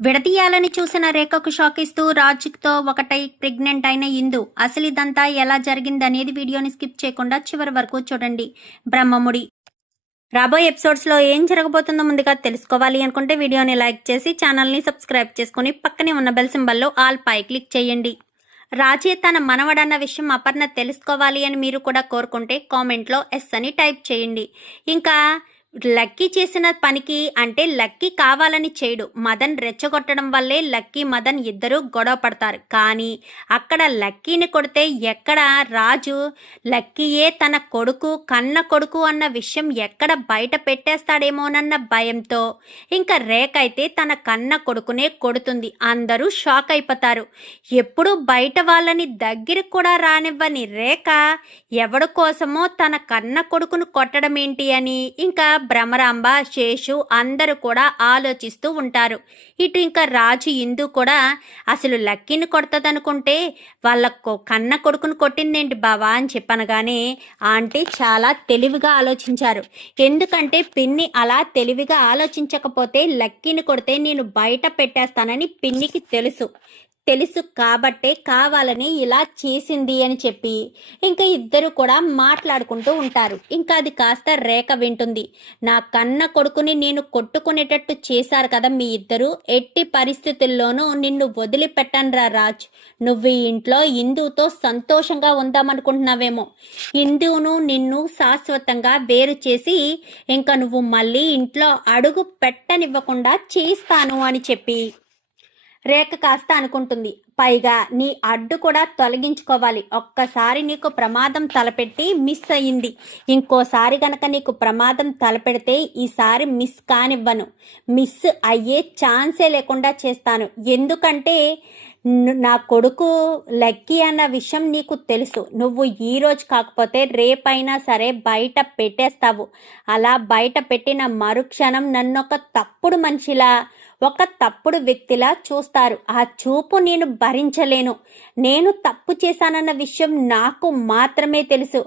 విడదీయాలని చూసిన రేఖకు షాక్ ఇస్తూ రాజ్తో ఒకటై ప్రెగ్నెంట్ అయిన ఇందు అసలు ఇదంతా ఎలా జరిగిందనేది వీడియోని స్కిప్ చేయకుండా చివరి వరకు చూడండి. బ్రహ్మముడి రాబోయే ఎపిసోడ్స్లో ఏం జరగబోతుందో ముందుగా తెలుసుకోవాలి అనుకుంటే వీడియోని లైక్ చేసి ఛానల్ని సబ్స్క్రైబ్ చేసుకుని పక్కనే ఉన్న బెల్ సింబల్లో ఆల్ పై క్లిక్ చేయండి. రాజే తన మనవడన్న విషయం అపర్ణ తెలుసుకోవాలి అని మీరు కూడా కోరుకుంటే కామెంట్లో ఎస్ అని టైప్ చేయండి. ఇంకా లక్కీ చేసిన పనికి అంటే లక్కీ కావాలని చేయడు, మదన్ రెచ్చగొట్టడం వల్లే లక్కీ మదన్ ఇద్దరు గొడవ పడతారు. కానీ అక్కడ లక్కీని కొడితే ఎక్కడ రాజు లక్కీయే తన కొడుకు కన్న కొడుకు అన్న విషయం ఎక్కడ బయట పెట్టేస్తాడేమోనన్న భయంతో ఇంకా రేఖ అయితే తన కన్న కొడుకునే కొడుతుంది. అందరూ షాక్ అయిపోతారు. ఎప్పుడు బయట వాళ్ళని దగ్గరికి కూడా రానివ్వని రేఖ ఎవడి కోసమో తన కన్న కొడుకును కొట్టడం ఏంటి అని ఇంకా భ్రమరాంబ శేషు అందరూ కూడా ఆలోచిస్తూ ఉంటారు. ఇటు ఇంకా రాజు ఇందు కూడా అసలు లక్కీని కొడతదనుకుంటే వాళ్ళ కన్న కొడుకును కొట్టిందేంటి బావా అని చెప్పనగానే ఆంటీ చాలా తెలివిగా ఆలోచించారు. ఎందుకంటే పిన్ని అలా తెలివిగా ఆలోచించకపోతే లక్కీని కొడితే నేను బయట పెట్టేస్తానని పిన్నికి తెలుసు కాబట్టే కావాలని ఇలా చేసింది అని చెప్పి ఇంకా ఇద్దరు కూడా మాట్లాడుకుంటూ ఉంటారు. ఇంకా అది కాస్త రేఖ వింటుంది. నా కన్న కొడుకుని నేను కొట్టుకునేటట్టు చేశారు కదా మీ ఇద్దరు, ఎట్టి పరిస్థితుల్లోనూ నిన్ను వదిలిపెట్టనురా రాజ్. నువ్వు ఈ ఇంట్లో ఇందుతో సంతోషంగా ఉందామనుకుంటున్నావేమో, ఇందును నిన్ను శాశ్వతంగా వేరు చేసి ఇంకా నువ్వు మళ్ళీ ఇంట్లో అడుగు పెట్టనివ్వకుండా చేస్తాను అని చెప్పి రేఖ కాస్త అనుకుంటుంది. పైగా నీ అడ్డు కూడా తొలగించుకోవాలి. ఒక్కసారి నీకు ప్రమాదం తలపెట్టి మిస్ అయ్యింది, ఇంకోసారి గనక నీకు ప్రమాదం తలపెడితే ఈసారి మిస్ కానివ్వను, మిస్ అయ్యే ఛాన్సే లేకుండా చేస్తాను. ఎందుకంటే నా కొడుకు లక్కీ అన్న విషయం నీకు తెలుసు. నువ్వు ఈరోజు కాకపోతే రేపైనా సరే బయట పెట్టేస్తావు. అలా బయట పెట్టిన మరుక్షణం నన్ను ఒక తప్పుడు మనిషిలా, ఒక తప్పుడు వ్యక్తిలా చూస్తారు. ఆ చూపు నేను భరించలేను. నేను తప్పు చేశానన్న విషయం నాకు మాత్రమే తెలుసు.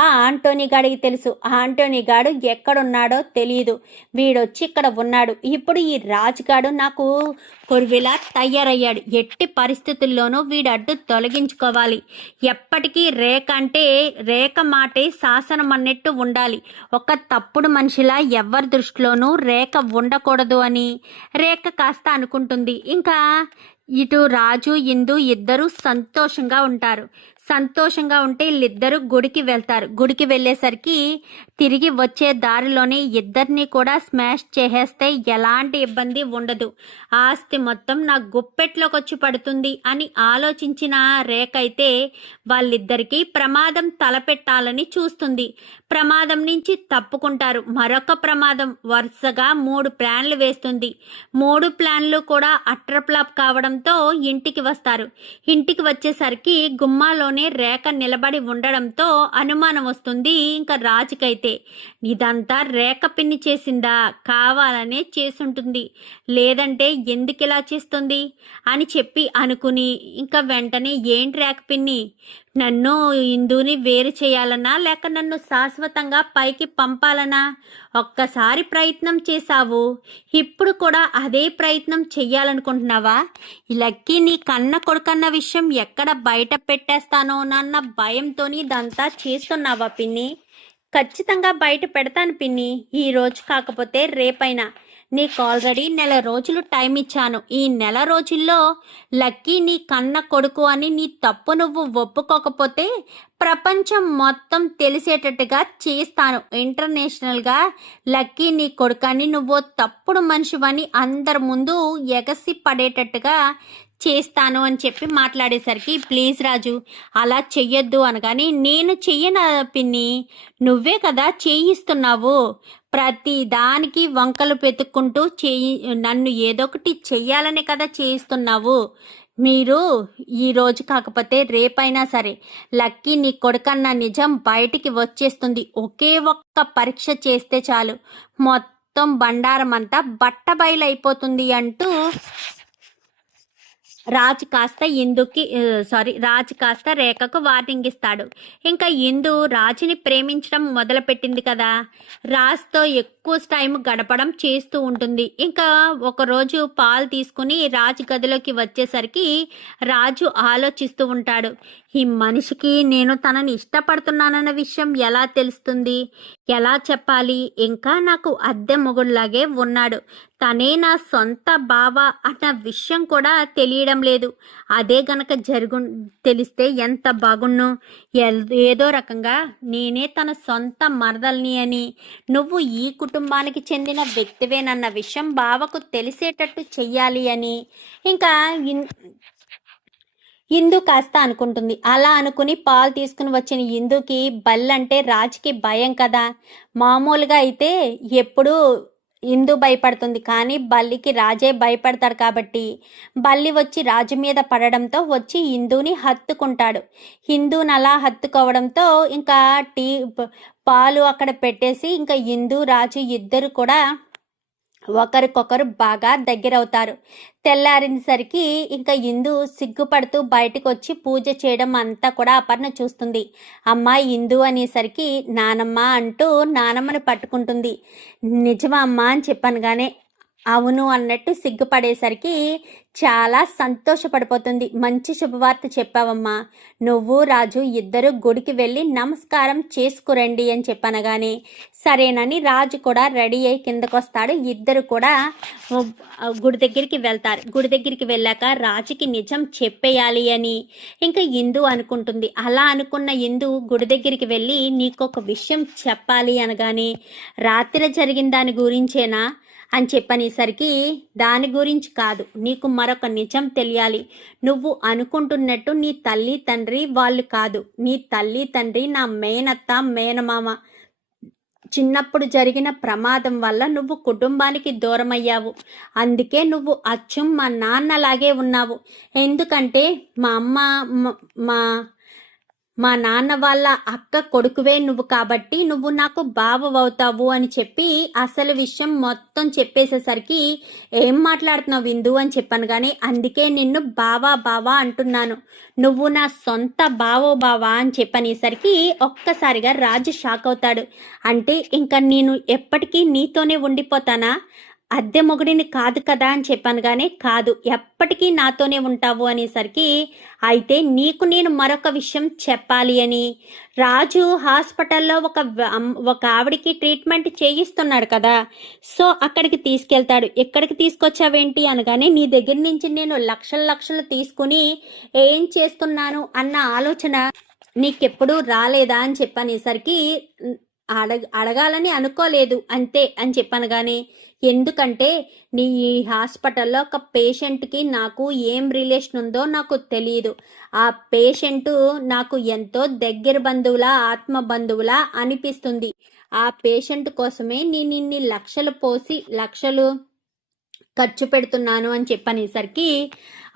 ఆ ఆంటోనీ గాడికి తెలుసు. ఆ ఆంటోనీ గాడు ఎక్కడున్నాడో తెలియదు. వీడొచ్చి ఇక్కడ ఉన్నాడు. ఇప్పుడు ఈ రాజుగాడు నాకు కొరివిలా తయారయ్యాడు. ఎట్టి పరిస్థితుల్లోనూ వీడడ్డు తొలగించుకోవాలి. ఎప్పటికీ రేఖ అంటే రేఖ మాటే శాసనం అన్నట్టు ఉండాలి. ఒక తప్పుడు మనిషిలా ఎవరి దృష్టిలోనూ రేఖ ఉండకూడదు అని రేఖ కాస్త అనుకుంటుంది. ఇంకా ఇటు రాజు ఇందు ఇద్దరు సంతోషంగా ఉంటారు. సంతోషంగా ఉంటే వీళ్ళిద్దరూ గుడికి వెళ్తారు. గుడికి వెళ్ళేసరికి తిరిగి వచ్చే దారిలోనే ఇద్దరిని కూడా స్మాష్ చేసేస్తే ఎలాంటి ఇబ్బంది ఉండదు, ఆస్తి మొత్తం నా గుప్పెట్లోకి వచ్చి పడుతుంది అని ఆలోచించిన రేఖ అయితే వాళ్ళిద్దరికీ ప్రమాదం తలపెట్టాలని చూస్తుంది. ప్రమాదం నుంచి తప్పుకుంటారు. మరొక ప్రమాదం వరుసగా 3 ప్లాన్లు వేస్తుంది. 3 ప్లాన్లు కూడా అట్రప్లాప్ కావడంతో ఇంటికి వస్తారు. ఇంటికి వచ్చేసరికి గుమ్మాలోనే రేఖ నిలబడి ఉండడంతో అనుమానం వస్తుంది ఇంకా రాజుకైతే. ఇదంతా రేఖ పిన్ని చేసిందా, కావాలనే చేసుంటుంది, లేదంటే ఎందుకు ఇలా చేస్తుంది అని చెప్పి అనుకుని ఇంకా వెంటనే ఏంటి రేఖ పిన్ని, నన్ను ఇందుని వేరు చేయాలనా లేక నన్ను శాశ్వతంగా పైకి పంపాలనా? ఒక్కసారి ప్రయత్నం చేశావు, ఇప్పుడు కూడా అదే ప్రయత్నం చెయ్యాలనుకుంటున్నావా? లక్కీ నీ కన్న కొడుకన్న విషయం ఎక్కడ బయట పెట్టేస్తానోనన్న భయంతో ఇదంతా చేస్తున్నావా పిన్ని? ఖచ్చితంగా బయట పెడతాను పిన్ని, ఈ రోజు కాకపోతే రేపైనా. నీకు ఆల్రెడీ 1 నెల రోజులు టైం ఇచ్చాను. ఈ 1 నెల రోజుల్లో లక్కీ నీ కన్న కొడుకు అని నీ తప్పు నువ్వు ఒప్పుకోకపోతే ప్రపంచం మొత్తం తెలిసేటట్టుగా చేస్తాను. ఇంటర్నేషనల్గా లక్కీ నీ కొడుకని నువ్వు తప్పుడు మనిషివని అందరి ముందు ఎగసి పడేటట్టుగా చేస్తాను అని చెప్పి మాట్లాడేసరికి ప్లీజ్ రాజు అలా చెయ్యొద్దు అనగాని, నేను చెయ్యను పిన్ని, నువ్వే కదా చేయిస్తున్నావు, ప్రతి దానికి వంకలు పెతుక్కుంటూ నన్ను ఏదో ఒకటి చెయ్యాలనే కదా చేయిస్తున్నావు. మీరు ఈరోజు కాకపోతే రేపైనా సరే లక్కీ నీ కొడుకన్న నిజం బయటికి వచ్చేస్తుంది. ఒకే ఒక్క పరీక్ష చేస్తే చాలు మొత్తం బండారం అంతా బట్టబయలైపోతుంది అంటూ రాజు కాస్త రేఖకు వార్నింగ్ ఇస్తాడు. ఇంకా ఇందు రాజుని ప్రేమించడం మొదలుపెట్టింది కదా, రాజ్తో ఎక్కువ టైం గడపడం చేస్తూ ఉంటుంది. ఇంకా ఒకరోజు పాలు తీసుకుని రాజు గదిలోకి వచ్చేసరికి రాజు ఆలోచిస్తూ ఉంటాడు. ఈ మనిషికి నేను తనని ఇష్టపడుతున్నానన్న విషయం ఎలా తెలుస్తుంది, ఎలా చెప్పాలి, ఇంకా నాకు అద్దె మొగుడులాగే ఉన్నాడు, తనే నా సొంత బావ అన్న విషయం కూడా తెలియడం లేదు. అదే గనక తెలిస్తే ఎంత బాగున్ను. ఏదో రకంగా నేనే తన సొంత మరదల్ని అని, నువ్వు ఈ కుటుంబానికి చెందిన వ్యక్తివేనన్న విషయం బావకు తెలిసేటట్టు చెయ్యాలి అని ఇంకా ఇందు కాస్త అనుకుంటుంది. అలా అనుకుని పాలు తీసుకుని వచ్చిన ఇందుకి బల్లంటే రాజుకి భయం కదా. మామూలుగా అయితే ఎప్పుడూ ఇందు భయపడుతుంది, కానీ బల్లికి రాజే భయపడతాడు. కాబట్టి బల్లి వచ్చి రాజు మీద పడడంతో వచ్చి హిందూని హత్తుకుంటాడు. హిందూని అలా హత్తుకోవడంతో ఇంకా పాలు అక్కడ పెట్టేసి ఇంకా హిందూ రాజు ఇద్దరు కూడా ఒకరికొకరు బాగా దగ్గరవుతారు. తెల్లారింసరికి ఇంకా ఇందు సిగ్గుపడుతూ బయటకు వచ్చి పూజ చేయడం అంతా కూడా అపర్ణ చూస్తుంది. అమ్మ ఇందు అనేసరికి నానమ్మ అంటూ నానమ్మని పట్టుకుంటుంది. నిజమా అమ్మ అని చెప్పనగానే అవును అన్నట్టు సిగ్గుపడేసరికి చాలా సంతోషపడిపోతుంది. మంచి శుభవార్త చెప్పావమ్మా, నువ్వు రాజు ఇద్దరు గుడికి వెళ్ళి నమస్కారం చేసుకురండి అని చెప్పనగానే సరేనని రాజు కూడా రెడీ అయ్యి కిందకు వస్తాడు. ఇద్దరు కూడా గుడి దగ్గరికి వెళ్తారు. గుడి దగ్గరికి వెళ్ళాక రాజుకి నిజం చెప్పేయాలి అని ఇంకా ఇందు అనుకుంటుంది. అలా అనుకున్న ఇందు గుడి దగ్గరికి వెళ్ళి నీకొక విషయం చెప్పాలి అనగానే రాత్రి జరిగిన దాని గురించేనా అని చెప్పనేసరికి దాని గురించి కాదు, నీకు మరొక నిజం తెలియాలి. నువ్వు అనుకుంటున్నట్టు నీ తల్లి తండ్రి వాళ్ళు కాదు. నీ తల్లి తండ్రి నా మేనత్త మేనమామ. చిన్నప్పుడు జరిగిన ప్రమాదం వల్ల నువ్వు కుటుంబానికి దూరమయ్యావు. అందుకే నువ్వు అచ్చం మా నాన్నలాగే ఉన్నావు. ఎందుకంటే మా అమ్మ మా నాన్న వాళ్ళ అక్క కొడుకువే నువ్వు, కాబట్టి నువ్వు నాకు బావవుతావు అని చెప్పి అసలు విషయం మొత్తం చెప్పేసేసరికి ఏం మాట్లాడుతున్నావు విందు అని చెప్పాను. కానీ అందుకే నిన్ను బావా బావా అంటున్నాను, నువ్వు నా సొంత బావా అని చెప్పనేసరికి ఒక్కసారిగా రాజు షాక్ అవుతాడు. అంటే ఇంకా నేను ఎప్పటికీ నీతోనే ఉండిపోతానా, అద్దె మొగుడిని కాదు కదా అని చెప్పాను. కానీ కాదు, ఎప్పటికీ నాతోనే ఉంటావు అనేసరికి అయితే నీకు నేను మరొక విషయం చెప్పాలి అని రాజు హాస్పిటల్లో ఒక ఆవిడికి ట్రీట్మెంట్ చేయిస్తున్నాడు కదా, సో అక్కడికి తీసుకెళ్తాడు. ఎక్కడికి తీసుకొచ్చావేంటి అనగానే నీ దగ్గర నుంచి నేను లక్షలు తీసుకుని ఏం చేస్తున్నాను అన్న ఆలోచన నీకెప్పుడు రాలేదా అని చెప్పనేసరికి అడగాలని అనుకోలేదు అంతే అని చెప్పాను. కానీ ఎందుకంటే నీ హాస్పిటల్లో ఒక పేషెంట్కి నాకు ఏం రిలేషన్ ఉందో నాకు తెలియదు. ఆ పేషెంట్ నాకు ఎంతో దగ్గర బంధువులా ఆత్మ బంధువులా అనిపిస్తుంది. ఆ పేషెంట్ కోసమే నేను ఇన్ని లక్షలు ఖర్చు పెడుతున్నాను అని చెప్పనేసరికి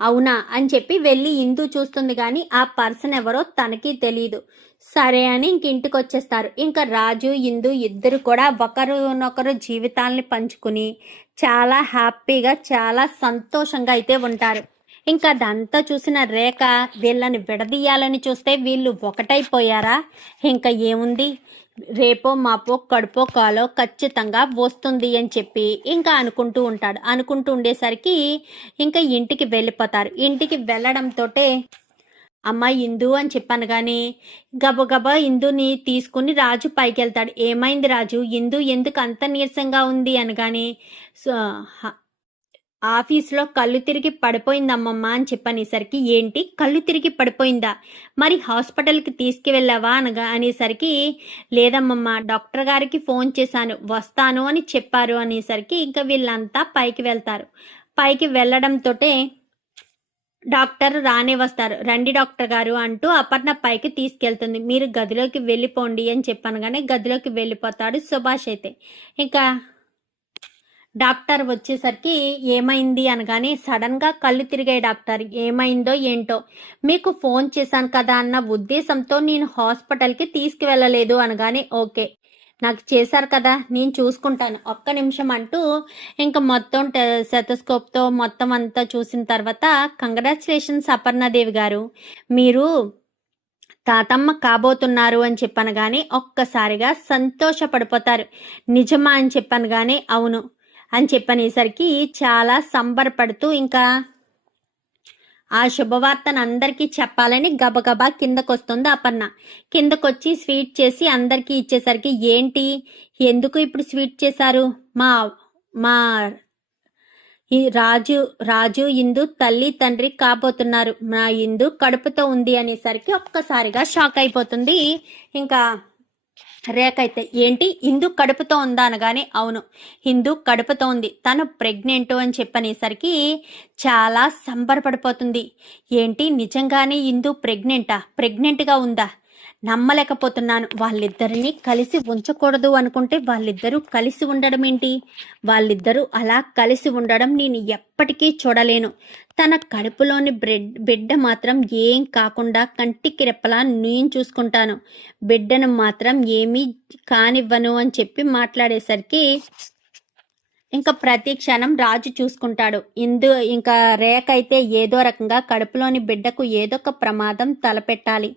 అవునా అని చెప్పి వెళ్ళి ఇందు చూస్తుంది. కానీ ఆ పర్సన్ ఎవరో తనకి తెలియదు. సరే అని ఇంటికి వచ్చేస్తారు. ఇంకా రాజు ఇందు ఇద్దరు కూడా ఒకరినొకరు జీవితాలని పంచుకుని చాలా హ్యాపీగా చాలా సంతోషంగా అయితే ఉంటారు. ఇంకా అదంతా చూసిన రేఖ వీళ్ళని విడదీయాలని చూస్తే వీళ్ళు ఒకటైపోయారా, ఇంకా ఏముంది, రేపో మాపో కడుపో కాలో ఖచ్చితంగా వస్తుంది అని చెప్పి ఇంకా అనుకుంటూ ఉండేసరికి ఇంకా ఇంటికి వెళ్ళిపోతారు. ఇంటికి వెళ్ళడంతో అమ్మ ఇందు అని చెప్పాను. కానీ గబగబా ఇందుని తీసుకుని రాజు పైకి వెళ్తాడు. ఏమైంది రాజు, ఇందు ఎందుకు అంత నీరసంగా ఉంది అనగానే ఆఫీస్లో కళ్ళు తిరిగి పడిపోయిందమ్మమ్మ అని చెప్పనేసరికి ఏంటి కళ్ళు తిరిగి పడిపోయిందా, మరి హాస్పిటల్కి తీసుకువెళ్ళావా అనేసరికి లేదమ్మమ్మ డాక్టర్ గారికి ఫోన్ చేశాను వస్తాను అని చెప్పారు అనేసరికి ఇంకా వీళ్ళంతా పైకి వెళ్తారు. పైకి వెళ్ళడంతో డాక్టర్ రానే వస్తారు. రండి డాక్టర్ గారు అంటూ అపర్ణ పైకి తీసుకెళ్తుంది. మీరు గదిలోకి వెళ్ళిపోండి అని చెప్పాను. కానీ గదిలోకి వెళ్ళిపోతాడు సుభాష్. అయితే ఇంకా డాక్టర్ వచ్చేసరికి ఏమైంది అనగానే సడన్గా కళ్ళు తిరిగాయి డాక్టర్, ఏమైందో ఏంటో, మీకు ఫోన్ చేశాను కదా అన్న ఉద్దేశంతో నేను హాస్పిటల్కి తీసుకువెళ్ళలేదు అనగానే ఓకే నాకు చేశారు కదా నేను చూసుకుంటాను ఒక్క నిమిషం అంటూ ఇంకా మొత్తం సెతస్కోప్తో మొత్తం అంతా చూసిన తర్వాత కంగ్రాచులేషన్స్ అపర్ణాదేవి గారు, మీరు తాతమ్మ కాబోతున్నారు అని చెప్పనగానే ఒక్కసారిగా సంతోషపడిపోతారు. నిజమా అని చెప్పనగానే అవును అని చెప్పనేసరికి చాలా సంబరపడుతూ ఇంకా ఆ శుభవార్తను అందరికీ చెప్పాలని గబగబా కిందకొస్తుంది అపర్ణ. కిందకొచ్చి స్వీట్ చేసి అందరికీ ఇచ్చేసరికి ఏంటి, ఎందుకు ఇప్పుడు స్వీట్ చేశారు, మా మా ఈ రాజు ఇందు తల్లి తండ్రి కాబోతున్నారు, నా ఇందు కడుపుతో ఉంది అనేసరికి ఒక్కసారిగా షాక్ అయిపోతుంది ఇంకా రేఖ అయితే. ఏంటి, ఇందు కడుపుతో ఉందా అనగానే అవును ఇందు కడుపుతో ఉంది, తను ప్రెగ్నెంట్ అని చెప్పనేసరికి చాలా సంబరపడిపోతుంది. ఏంటి, నిజంగానే ఇందు ప్రెగ్నెంట్గా ఉందా, నమ్మలేకపోతున్నాను. వాళ్ళిద్దరిని కలిసి ఉంచకూడదు అనుకుంటే వాళ్ళిద్దరూ కలిసి ఉండడం ఏంటి, వాళ్ళిద్దరూ అలా కలిసి ఉండడం నేను ఎప్పటికీ చూడలేను. తన కడుపులోని బిడ్డ మాత్రం ఏం కాకుండా కంటికి రెప్పలా నేను చూసుకుంటాను, బిడ్డను మాత్రం ఏమీ కానివ్వను అని చెప్పి మాట్లాడేసరికి ఇంకా ప్రతి క్షణం రాజు చూసుకుంటాడు. ఇంకా రేఖ అయితే ఏదో రకంగా కడుపులోని బిడ్డకు ఏదొక ప్రమాదం తలపెట్టాలి.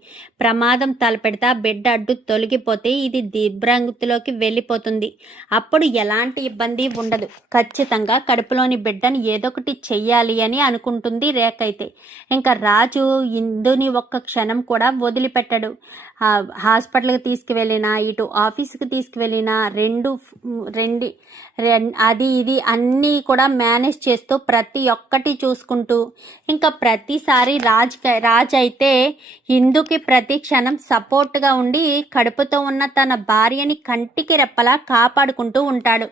ప్రమాదం తలపెడితే బిడ్డ అడ్డు తొలగిపోతే ఇది దిగ్భ్రాంతిలోకి వెళ్ళిపోతుంది. అప్పుడు ఎలాంటి ఇబ్బంది ఉండదు. ఖచ్చితంగా కడుపులోని బిడ్డను ఏదొకటి చెయ్యాలి అని అనుకుంటుంది రేఖ అయితే. ఇంకా రాజు ఇందుని ఒక్క క్షణం కూడా వదిలిపెట్టడు. హాస్పిటల్కి తీసుకువెళ్ళినా, ఇటు ఆఫీస్కి తీసుకువెళ్ళినా, అది ఇది అన్నీ కూడా మేనేజ్ చేస్తూ ప్రతి ఒక్కటి చూసుకుంటూ ఇంకా ప్రతిసారి రాజ్ అయితే ఇందుకి ప్రతి క్షణం సపోర్ట్గా ఉండి కడుపుతో ఉన్న తన భార్యని కంటికి రెప్పలా కాపాడుకుంటూ ఉంటాడు.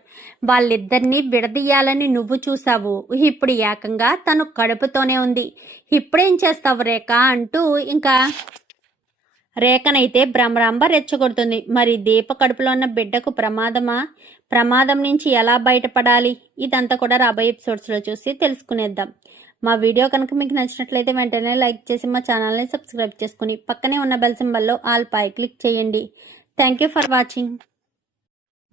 వాళ్ళిద్దరినీ విడదీయాలని నువ్వు చూసావు, ఇప్పుడు ఏకంగా తను కడుపుతోనే ఉంది, ఇప్పుడేం చేస్తావు రేఖ అంటూ ఇంకా రేఖనైతే భ్రమరాంబ రెచ్చగొడుతుంది. మరి దీప కడుపులో ఉన్న బిడ్డకు ప్రమాదం నుంచి ఎలా బయటపడాలి, ఇదంతా కూడా రాబోయే ఎపిసోడ్స్లో చూసి తెలుసుకునేద్దాం. మా వీడియో కనుక మీకు నచ్చినట్లయితే వెంటనే లైక్ చేసి మా ఛానల్ని సబ్స్క్రైబ్ చేసుకుని పక్కనే ఉన్న బెల్ సింబల్లో ఆల్ పై క్లిక్ చేయండి. Thank you for watching.